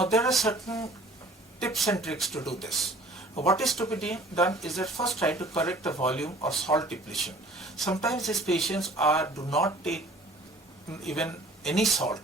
Now there are certain tips and tricks to do this. What is to be done is that first try to correct the volume or salt depletion. Sometimes these patients do not take even any salt.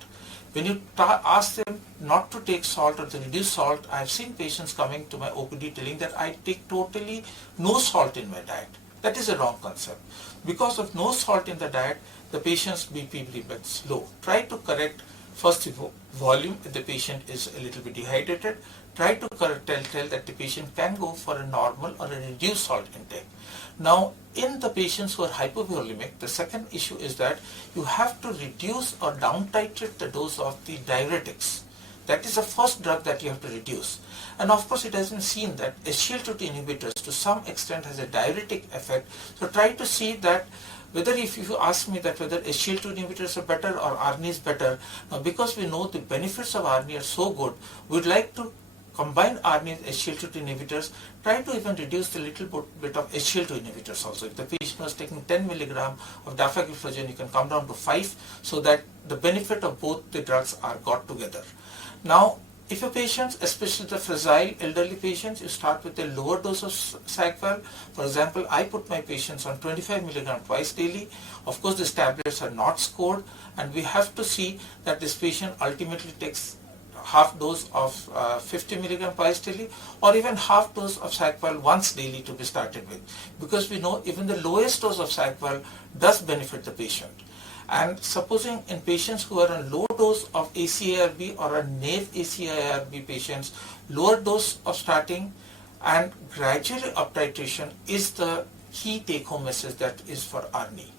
When you ask them not to take salt or to reduce salt, I have seen patients coming to my OPD telling that I take totally no salt in my diet. That is a wrong concept. Because of no salt in the diet, the patient's BP remains low. Try to correct first the volume if the patient is a little bit dehydrated. Try to tell that the patient can go for a normal or a reduced salt intake. Now, in the patients who are hypovolemic, the second issue is that you have to reduce or down titrate the dose of the diuretics. That is the first drug that you have to reduce. And of course, it has been seen that SGLT2 inhibitors to some extent has a diuretic effect. So try to see that whether, if you ask me that whether SGLT2 inhibitors are better or ARNI is better, now because we know the benefits of ARNI are so good, we would like to combine ARNI with SGLT2 inhibitors. Try to even reduce the little bit of SGLT2 inhibitors also. If the patient was taking 10 milligram of dapagliflozin, you can come down to 5 so that the benefit of both the drugs are got together. Now, if your patients, especially the fragile elderly patients, you start with a lower dose of sacubitril. For example, I put my patients on 25 milligram twice daily. Of course, these tablets are not scored, and we have to see that this patient ultimately takes half dose of 50 milligram twice daily, or even half dose of sacubitril once daily to be started with, because we know even the lowest dose of sacubitril does benefit the patient. And supposing in patients who are on low dose of ACEI or a naive ACEI patients, lower dose of starting and gradually up titration is the key take-home message that is for ARNI.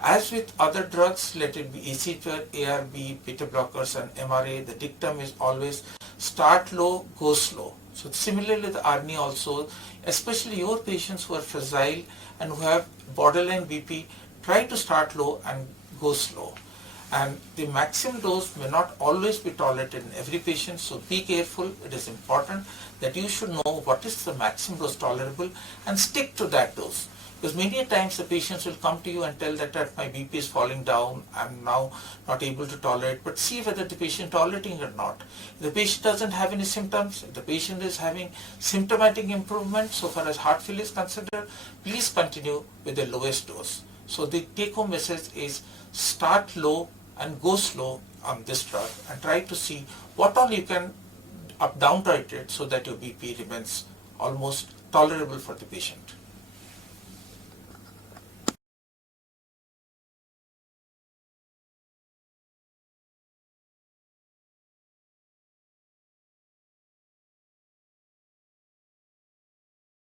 As with other drugs, let it be ACEI, ARB, beta blockers and MRA, the dictum is always start low, go slow. So similarly the ARNI also, especially your patients who are fragile and who have borderline BP, try to start low and go slow. And the maximum dose may not always be tolerated in every patient, so be careful. It is important that you should know what is the maximum dose tolerable and stick to that dose. Because many times the patients will come to you and tell that my BP is falling down, I'm now not able to tolerate, but see whether the patient tolerating or not. If the patient doesn't have any symptoms, if the patient is having symptomatic improvement so far as heart failure is considered, please continue with the lowest dose. So the take-home message is start low and go slow on this drug and try to see what all you can down titrate so that your BP remains almost tolerable for the patient.